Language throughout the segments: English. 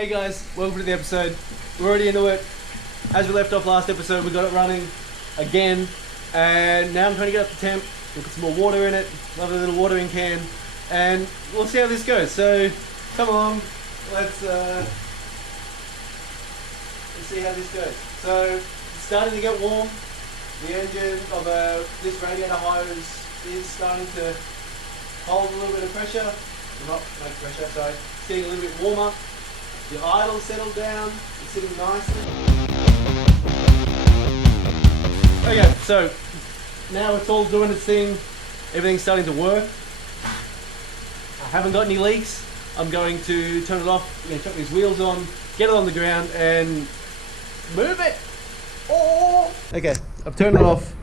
Hey guys, welcome to the episode. We're already into it. As we left off last episode, we got it running again, and now I'm trying to get up to temp. We'll put some more water in it, lovely little watering can, and we'll see how this goes. So, come on, let's see how this goes. So, it's starting to get warm. The engine of this radiator hose is starting to hold a little bit of pressure. Not no pressure, sorry. It's getting a little bit warmer. The idle settled down, it's sitting nicely. Okay, so now it's all doing its thing. Everything's starting to work. I haven't got any leaks. I'm going to turn it off, I'm going to chuck these wheels on, get it on the ground and move it. Oh! Okay, I've turned it off.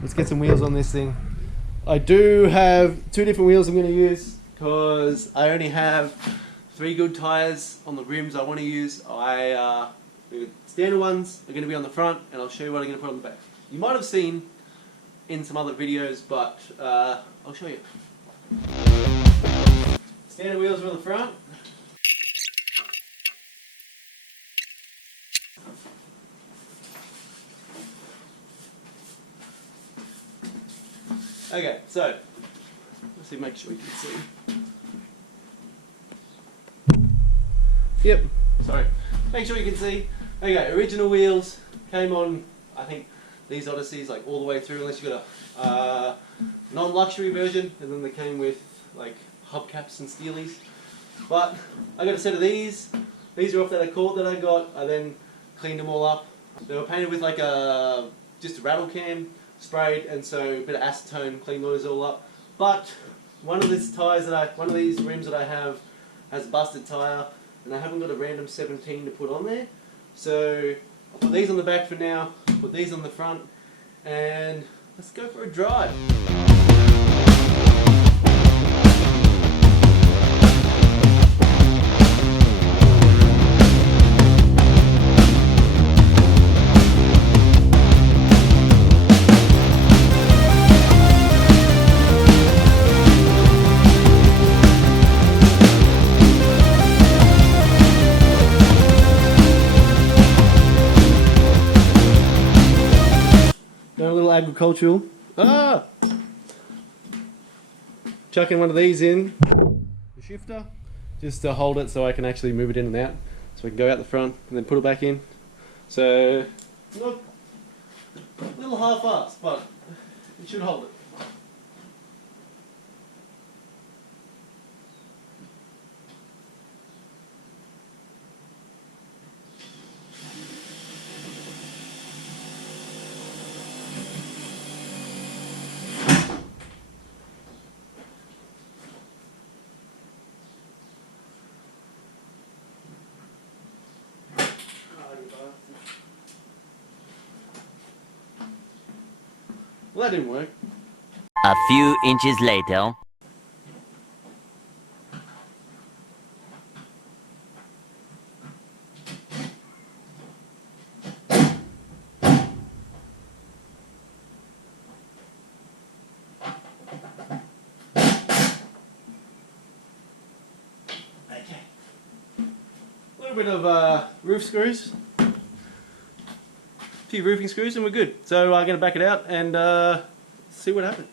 Let's get some wheels on this thing. I do have two different wheels I'm going to use because I only have 3 good tyres on the rims I want to use. The standard ones are going to be on the front, and I'll show you what I'm going to put on the back. You might have seen in some other videos, but I'll show you. Standard wheels are on the front. Okay, so let's see, make sure you can see. Yep, sorry. Make sure you can see. Okay, original wheels came on, I think, these Odysseys like all the way through, unless you got a non-luxury version, and then they came with like hubcaps and steelies. But I got a set of these. These are off that Accord that I got. I then cleaned them all up. They were painted with like just a rattle can, sprayed, and so a bit of acetone cleaned those all up. But one of these rims that I have has a busted tyre. And I haven't got a random 17 to put on there, so I'll put these on the back for now, put these on the front, and let's go for a drive. Going a little agricultural. Chucking one of these in the shifter just to hold it so I can actually move it in and out. So we can go out the front and then put it back in. So, look, a little half-assed, but it should hold it. Well, that didn't work. A few inches later. Okay. A little bit of roof screws. A few roofing screws and we're good. So I'm going to back it out and see what happens.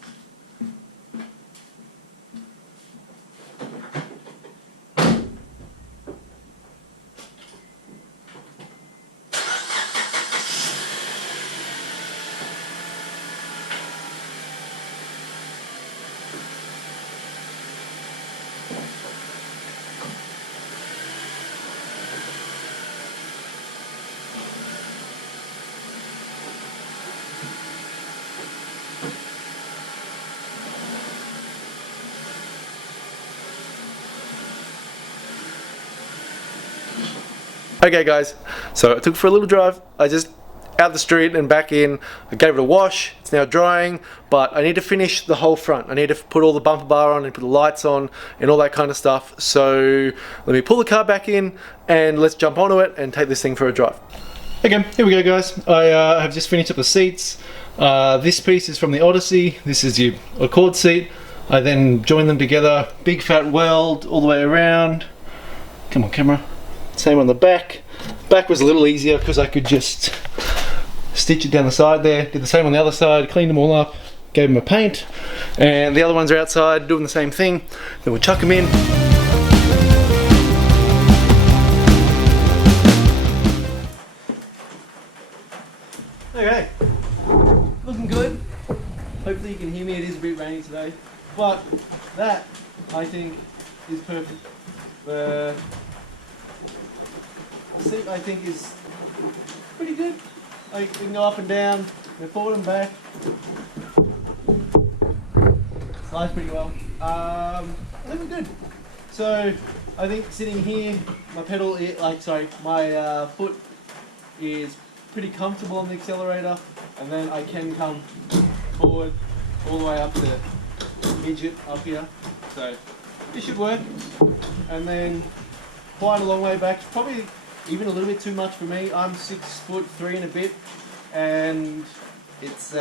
Okay guys, so I took it for a little drive. I just out the street and back in. I gave it a wash. It's now drying, but I need to finish the whole front. I need to put all the bumper bar on and put the lights on and all that kind of stuff. So let me pull the car back in and let's jump onto it and take this thing for a drive. Okay, here we go guys. I have just finished up the seats. This piece is from the Odyssey. This is your Accord seat. I then joined them together, big fat weld all the way around. Come on camera. Same on the back. Back was a little easier because I could just stitch it down the side there. Did the same on the other side, cleaned them all up, gave them a paint. And the other ones are outside doing the same thing. Then we'll chuck them in. Okay, looking good. Hopefully you can hear me, it is a bit rainy today. But that, I think, is perfect. The seat, I think, is pretty good. Like, we can go up and down, go forward and back. Slides pretty well. Looking good. So, I think sitting here, my pedal, my foot is pretty comfortable on the accelerator, and then I can come forward all the way up to midget up here. So this should work. And then quite a long way back, probably even a little bit too much for me. I'm 6'3" and a bit, and it's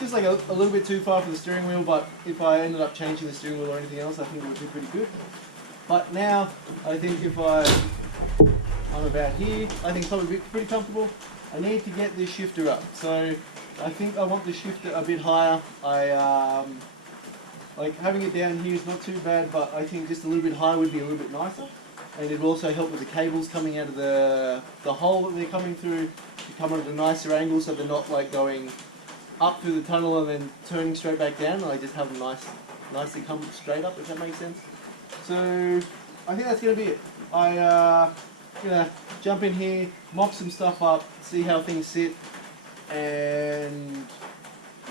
just like a little bit too far for the steering wheel, but if I ended up changing the steering wheel or anything else, I think it would be pretty good. But now, I think if I'm about here, I think it's probably pretty comfortable. I need to get this shifter up, so I think I want the shifter a bit higher. Like having it down here is not too bad, but I think just a little bit higher would be a little bit nicer. And it will also help with the cables coming out of the hole that they're coming through to come at a nicer angle, so they're not like going up through the tunnel and then turning straight back down. I just have them nicely come straight up, if that makes sense. So I think that's going to be it. I'm going to jump in here, mop some stuff up, see how things sit, and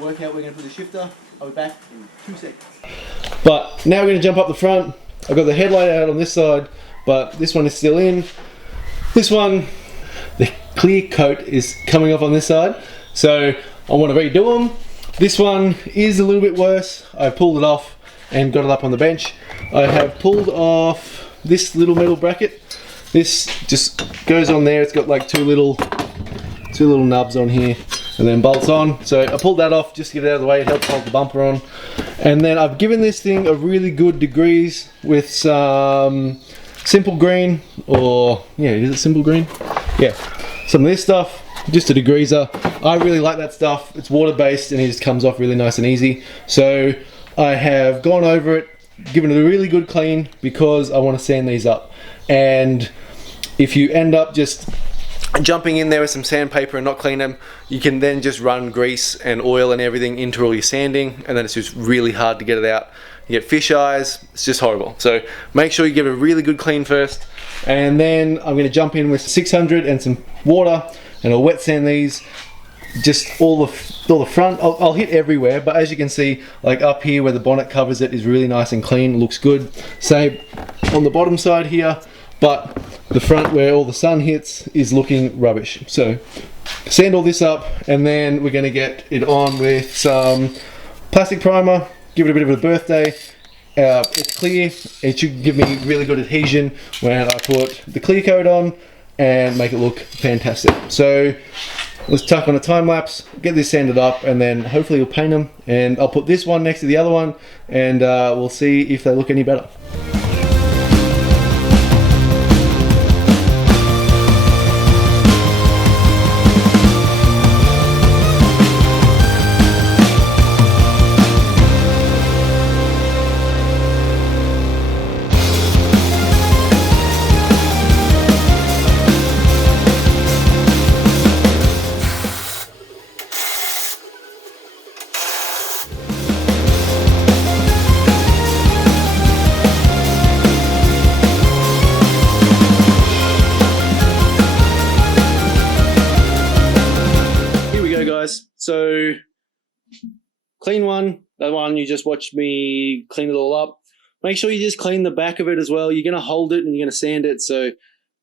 work out where we're going to put the shifter. I'll be back in 2 seconds. But now we're going to jump up the front. I've got the headlight out on this side, but this one is still in. This one, the clear coat is coming off on this side, so I want to redo them. This one is a little bit worse. I pulled it off and got it up on the bench. I have pulled off this little metal bracket. This just goes on there. It's got like two little nubs on here and then bolts on. So I pulled that off just to get it out of the way. It helps hold the bumper on. And then I've given this thing a really good degrease with some simple green, or yeah, is it simple green? Yeah, some of this stuff, just a degreaser. I really like that stuff. It's water based and it just comes off really nice and easy. So I have gone over it, given it a really good clean because I want to sand these up. And if you end up just jumping in there with some sandpaper and not clean them, you can then just run grease and oil and everything into all your sanding, and then it's just really hard to get it out. You get fish eyes, it's just horrible. So make sure you give it a really good clean first, and then I'm going to jump in with 600 and some water, and I'll wet sand these, just all the front. I'll hit everywhere, but as you can see, like up here where the bonnet covers it is really nice and clean, looks good. Same on the bottom side here, but the front where all the sun hits is looking rubbish. So sand all this up, and then we're going to get it on with some plastic primer, give it a bit of a birthday. It's clear, it should give me really good adhesion when I put the clear coat on and make it look fantastic. So let's tuck on a time lapse, get this sanded up, and then hopefully we'll paint them. And I'll put this one next to the other one, and we'll see if they look any better. Guys, so clean one, that one you just watched me clean it all up. Make sure you just clean the back of it as well. You're going to hold it and you're going to sand it, so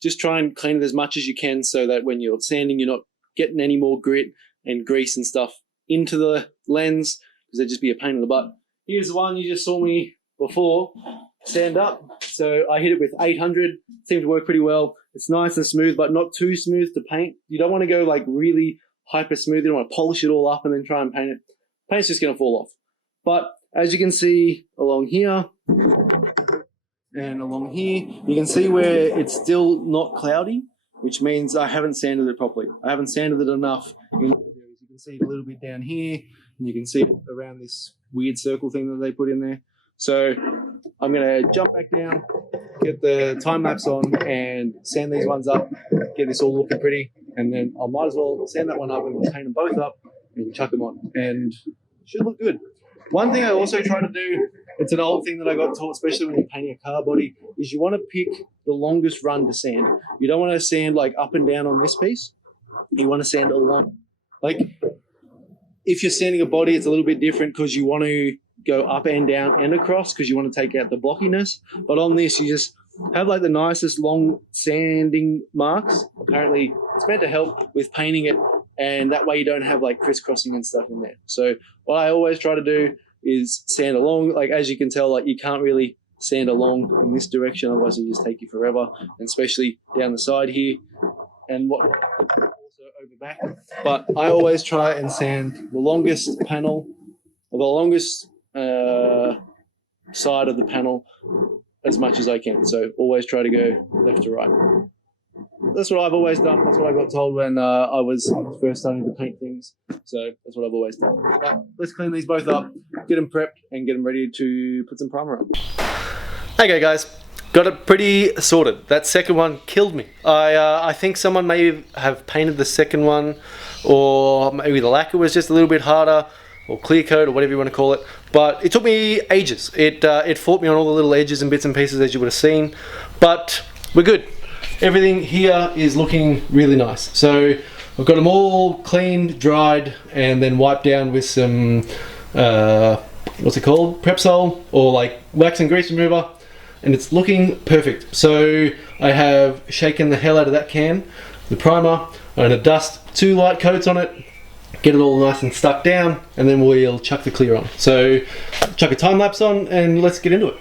just try and clean it as much as you can so that when you're sanding you're not getting any more grit and grease and stuff into the lens, because it'd just be a pain in the butt. Here's the one you just saw me before sand up. So I hit it with 800, seemed to work pretty well. It's nice and smooth, but not too smooth to paint. You don't want to go like really hyper smooth. You don't want to polish it all up and then try and paint it. Paint's just going to fall off. But as you can see along here, and along here. You can see where it's still not cloudy, which means I haven't sanded it properly. I haven't sanded it enough in these areas. You can see it a little bit down here, and you can see it around this weird circle thing that they put in there. So I'm going to jump back down, get the time lapse on, and sand these ones up, get this all looking pretty, and then I might as well sand that one up and paint them both up and chuck them on, and it should look good. One thing I also try to do, it's an old thing that I got taught, especially when you're painting a car body, is you want to pick the longest run to sand. You don't want to sand like up and down on this piece. You want to sand along. Like if you're sanding a body, it's a little bit different because you want to go up and down and across because you want to take out the blockiness. But on this, you just have like the nicest long sanding marks. Apparently, it's meant to help with painting it, and that way you don't have like crisscrossing and stuff in there. So what I always try to do is sand along. Like as you can tell, like you can't really sand along in this direction, otherwise it just take you forever, and especially down the side here and what also over back. But I always try and sand the longest panel, or the longest side of the panel as much as I can. So always try to go left to right. That's what I've always done. That's what I got told when I was first starting to paint things. So that's what I've always done. But let's clean these both up, get them prepped, and get them ready to put some primer on. Okay guys, got it pretty sorted. That second one killed me. I think someone may have painted the second one, or maybe the lacquer was just a little bit harder, or clear coat, or whatever you want to call it. But it took me ages. It fought me on all the little edges and bits and pieces, as you would have seen. But we're good. Everything here is looking really nice. So I've got them all cleaned, dried, and then wiped down with some, what's it called? Prepsol, or like wax and grease remover. And it's looking perfect. So I have shaken the hell out of that can, the primer. I'm going to dust 2 light coats on it, get it all nice and stuck down, and then we'll chuck the clear on. So chuck a time lapse on and let's get into it.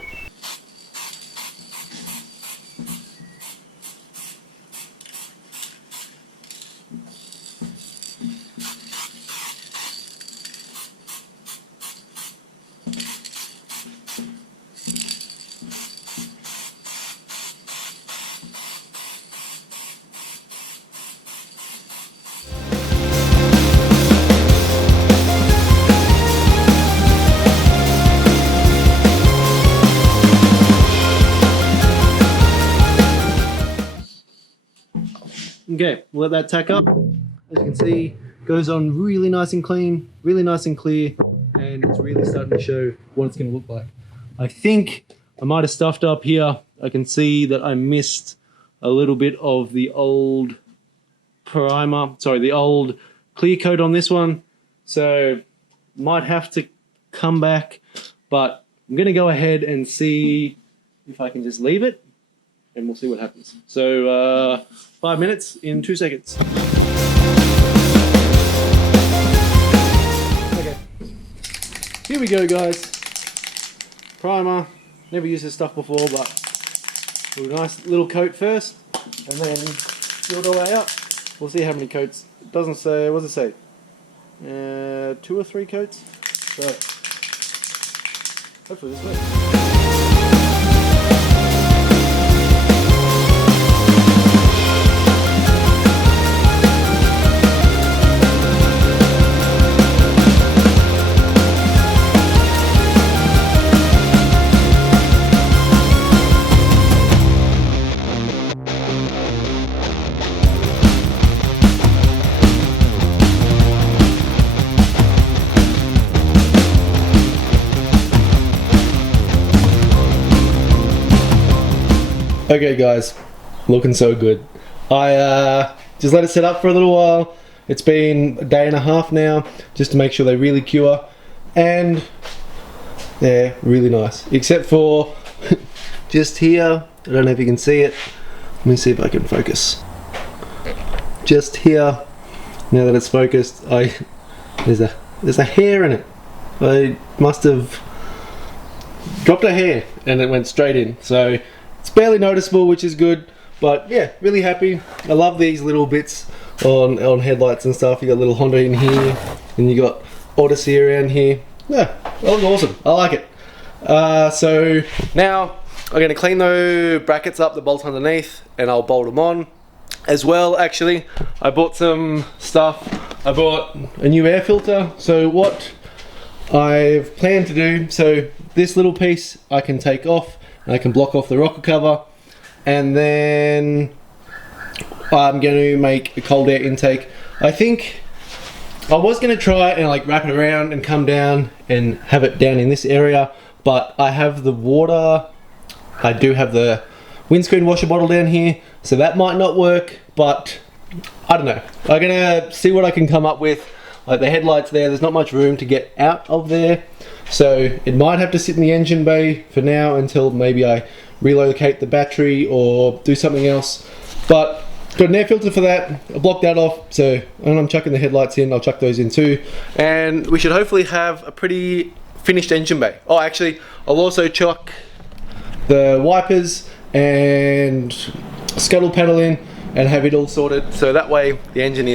Okay, we'll let that tack up. As you can see, goes on really nice and clean, really nice and clear, and it's really starting to show what it's going to look like. I think I might have stuffed up here. I can see that I missed a little bit of the old primer, sorry, the old clear coat on this one. So might have to come back, but I'm going to go ahead and see if I can just leave it, and we'll see what happens. So 5 minutes in 2 seconds. Okay, here we go guys. Primer, never used this stuff before, but a nice little coat first, and then build our way up. We'll see how many coats. It doesn't say, what does it say? 2 or 3 coats? So, hopefully this works. Okay guys, looking so good. I just let it set up for a little while. It's been a day and a half now, just to make sure they really cure, and they're really nice. Except for just here, I don't know if you can see it. Let me see if I can focus. Just here, now that it's focused, there's a hair in it. I must have dropped a hair and it went straight in. So it's barely noticeable, which is good, but yeah, really happy. I love these little bits on headlights and stuff. You got a little Honda in here, and you got Odyssey around here. Yeah, that looks awesome. I like it. So now I'm going to clean the brackets up, the bolts underneath, and I'll bolt them on. As well, actually, I bought some stuff. I bought a new air filter. So what I've planned to do, so this little piece I can take off, and I can block off the rocker cover, and then I'm going to make a cold air intake. I think I was going to try and like wrap it around and come down and have it down in this area, but I have the water, I do have the windscreen washer bottle down here, so that might not work, but I don't know. I'm gonna see what I can come up with. Like the headlights there's not much room to get out of there, so it might have to sit in the engine bay for now until maybe I relocate the battery or do something else. But got an air filter for that. I'll block that off, so when I'm chucking the headlights in, I'll chuck those in too, and we should hopefully have a pretty finished engine bay. Oh, actually, I'll also chuck the wipers and scuttle panel in and have it all sorted, so that way the engine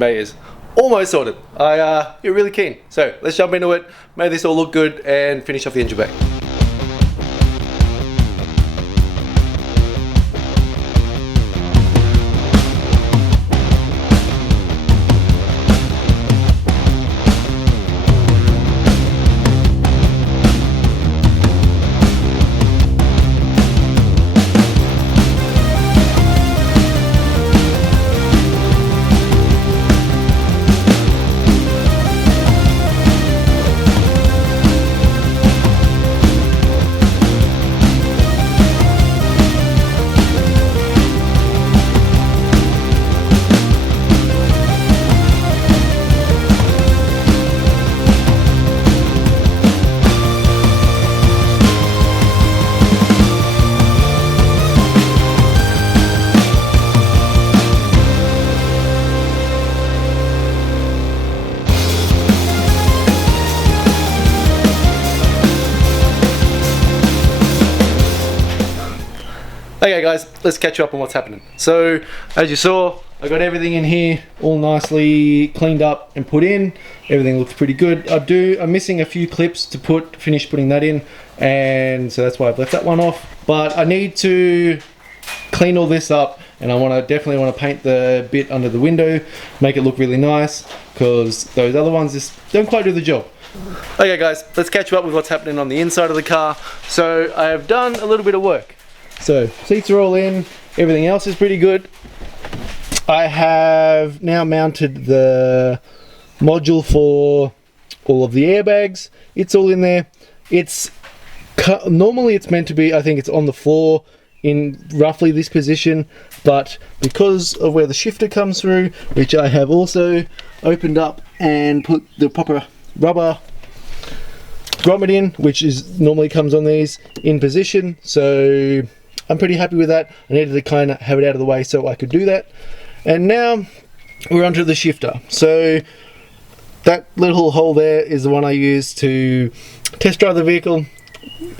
bay is almost sorted. You're really keen, so let's jump into it, make this all look good and finish off the engine bay. Okay guys, let's catch you up on what's happening. So, as you saw, I got everything in here all nicely cleaned up and put in. Everything looks pretty good. I'm missing a few clips to finish putting that in, and so that's why I've left that one off. But I need to clean all this up, and I definitely want to paint the bit under the window, make it look really nice, because those other ones just don't quite do the job. Okay guys, let's catch you up with what's happening on the inside of the car. So I have done a little bit of work. So seats are all in, everything else is pretty good. I have now mounted the module for all of the airbags. It's all in there. Normally it's meant to be, I think it's on the floor in roughly this position, but because of where the shifter comes through, which I have also opened up and put the proper rubber grommet in, which normally comes on these, in position, so I'm pretty happy with that. I needed to kind of have it out of the way so I could do that. And now we're onto the shifter. So that little hole there is the one I used to test drive the vehicle.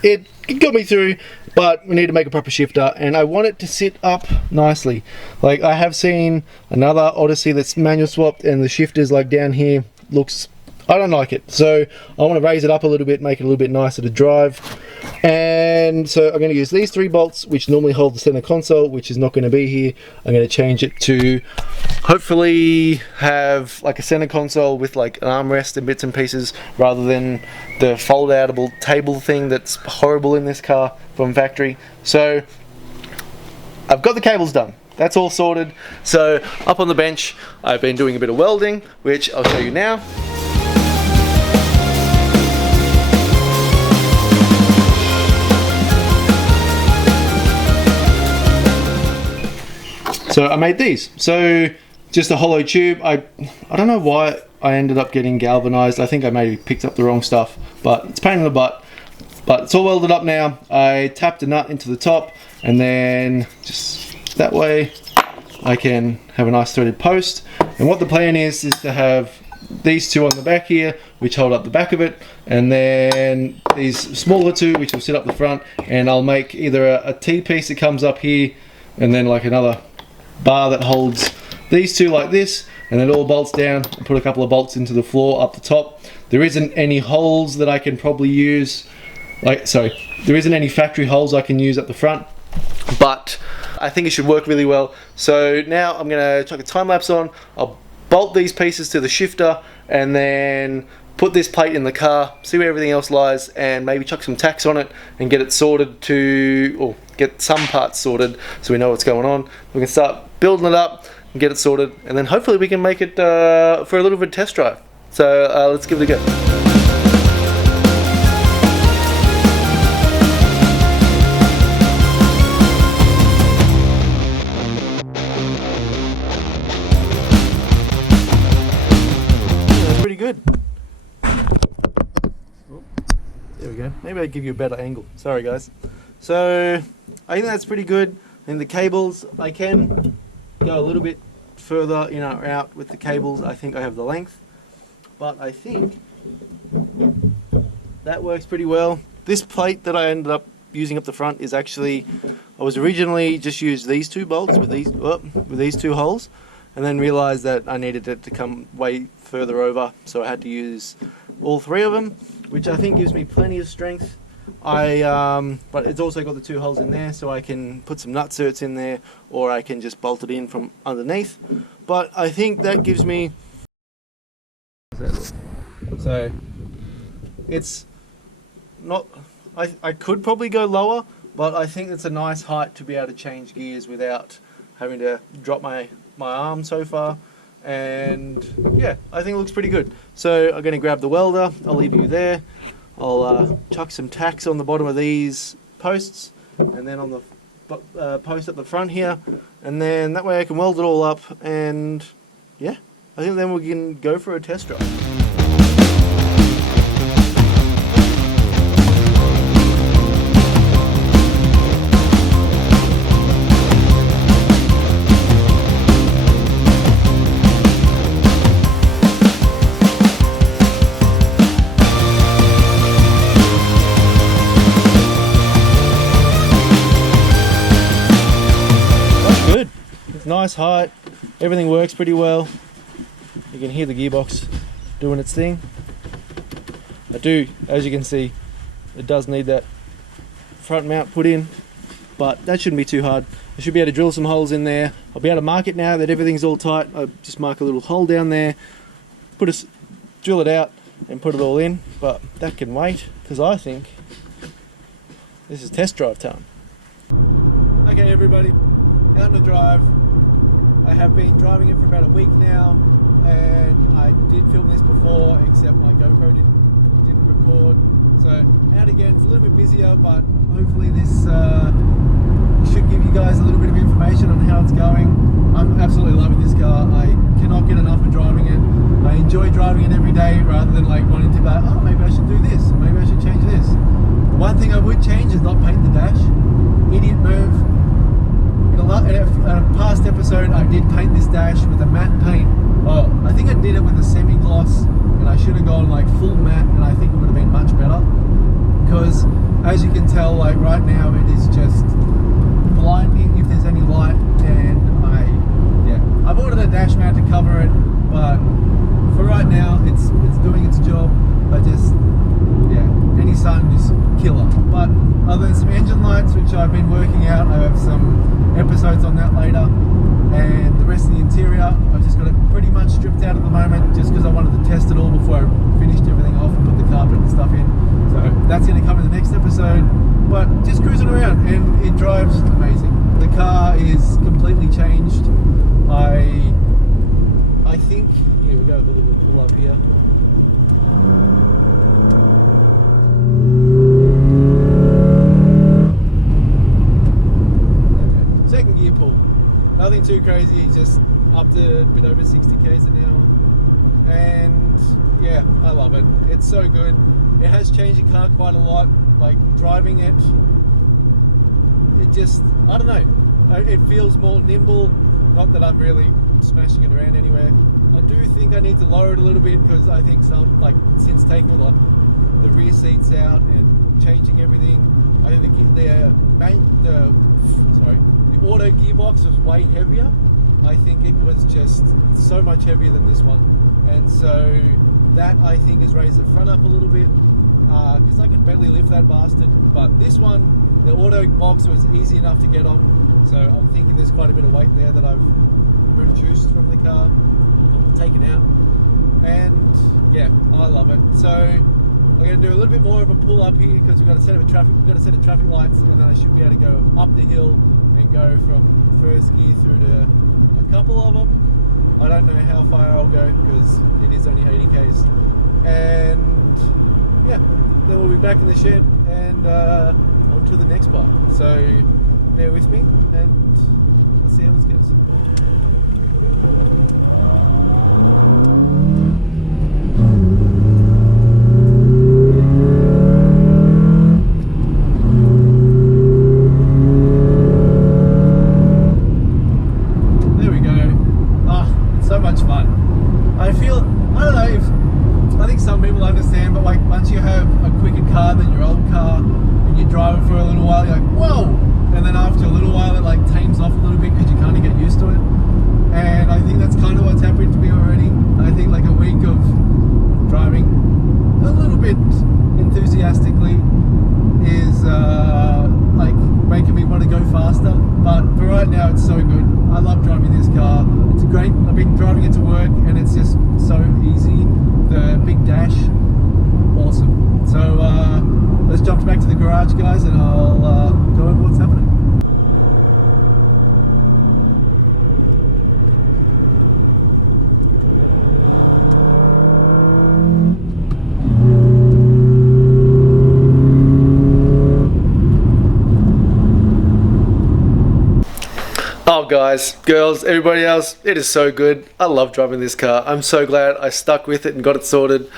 It got me through, but we need to make a proper shifter, and I want it to sit up nicely. Like, I have seen another Odyssey that's manual swapped, and the shifter's like down here, I don't like it. So I want to raise it up a little bit, make it a little bit nicer to drive. And so I'm going to use these 3 bolts, which normally hold the center console, which is not going to be here. I'm going to change it to hopefully have like a center console with like an armrest and bits and pieces, rather than the fold-outable table thing that's horrible in this car from factory. So I've got the cables done. That's all sorted. So up on the bench, I've been doing a bit of welding, which I'll show you now. So I made these. So just a hollow tube. I don't know why I ended up getting galvanized. I think I maybe picked up the wrong stuff, but it's a pain in the butt. But it's all welded up now. I tapped a nut into the top, and then just that way I can have a nice threaded post. And what the plan is to have these 2 on the back here, which hold up the back of it, and then these smaller 2 which will sit up the front, and I'll make either a T-piece that comes up here, and then like another bar that holds these 2 like this, and then it all bolts down, and put a couple of bolts into the floor up the top. There isn't any holes that I can probably use there isn't any factory holes I can use at the front, but I think it should work really well. So now I'm going to chuck a time lapse on. I'll bolt these pieces to the shifter and then put this plate in the car, see where everything else lies, and maybe chuck some tacks on it and get it sorted or get some parts sorted so we know what's going on. We can start building it up and get it sorted, and then hopefully we can make it for a little bit of test drive. So let's give it a go. That's pretty good. There we go. Maybe I'll give you a better angle. Sorry guys. So I think that's pretty good. And the cables, I can go a little bit further in or out with the cables. I think I have the length, but I think that works pretty well. This plate that I ended up using up the front is actually, I was originally just used these two bolts with these two holes, and then realized that I needed it to come way further over, so I had to use all three of them, which I think gives me plenty of strength. But it's also got the two holes in there, so I can put some nutserts in there, or I can just bolt it in from underneath. But I think that gives me, so it's not, I could probably go lower, but I think it's a nice height to be able to change gears without having to drop my arm so far. And yeah, I think it looks pretty good. So I'm going to grab the welder, I'll leave you there. I'll chuck some tacks on the bottom of these posts, and then on the post at the front here, and then that way I can weld it all up, and yeah, I think then we can go for a test drive. Nice height, everything works pretty well. You can hear the gearbox doing its thing. As you can see, it does need that front mount put in, but that shouldn't be too hard. I should be able to drill some holes in there. I'll be able to mark it now that everything's all tight. I'll just mark a little hole down there, drill it out and put it all in, but that can wait because I think this is test drive time. Okay everybody, out on the drive. I have been driving it for about a week now, and I did film this before, except my GoPro didn't record. So out again, it's a little bit busier, but hopefully this should give you guys a little bit of information on how it's going. I'm absolutely loving this car. I cannot get enough of driving it. I enjoy driving it every day rather than like wanting to be like, oh, maybe I should do this, or maybe I should change this. The one thing I would change is not paint the dash. Idiot move. In a past episode I did paint this dash with a matte paint. Oh, I think I did it with a semi-gloss, and I should have gone like full matte, and I think it would have been much better, because as you can tell, like right now it is just blinding if there's any light. And I've ordered a dash mat to cover it, but for right now it's doing its job. Any sun is killer. But other than some engine lights, which I've been working out, I have some episodes on that later, and the rest of the interior I've just got it pretty much stripped out at the moment, just because I wanted to test it all before I finished everything off and put the carpet and stuff in. So that's going to come in the next episode, but just cruising around, and it drives amazing. The car is completely changed. I think, here we go, the little pull up here. Second gear pull, nothing too crazy, just up to a bit over 60 k's an hour, and yeah, I love it. It's so good. It has changed the car quite a lot. Like driving it, I don't know, it feels more nimble. Not that I'm really smashing it around anywhere. I do think I need to lower it a little bit, because I think since taking all the rear seats out and changing everything, I think the auto gearbox was way heavier. I think it was just so much heavier than this one, and so that I think has raised the front up a little bit. because I could barely lift that bastard. But this one, the auto box was easy enough to get on, so I'm thinking there's quite a bit of weight there that I've reduced from the car, taken out, and yeah, I love it. So I'm going to do a little bit more of a pull up here because we've got a set of traffic lights, and then I should be able to go up the hill and go from first gear through to a couple of them. I don't know how far I'll go because it is only 80 k's, and yeah, then we'll be back in the shed and on to the next part. So bear with me and let's see how this goes. Guys, and I'll go over what's happening. Oh guys, girls, everybody else, it is so good. I love driving this car. I'm so glad I stuck with it and got it sorted.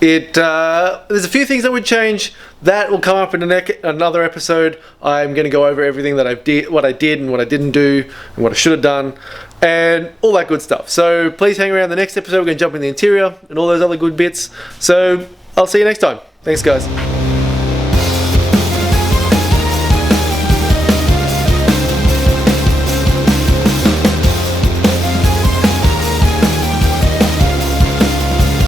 There's a few things that would change. That will come up in another episode. I'm going to go over everything that what I did and what I didn't do, and what I should have done, and all that good stuff. So please hang around the next episode. We're going to jump in the interior and all those other good bits. So I'll see you next time. Thanks guys.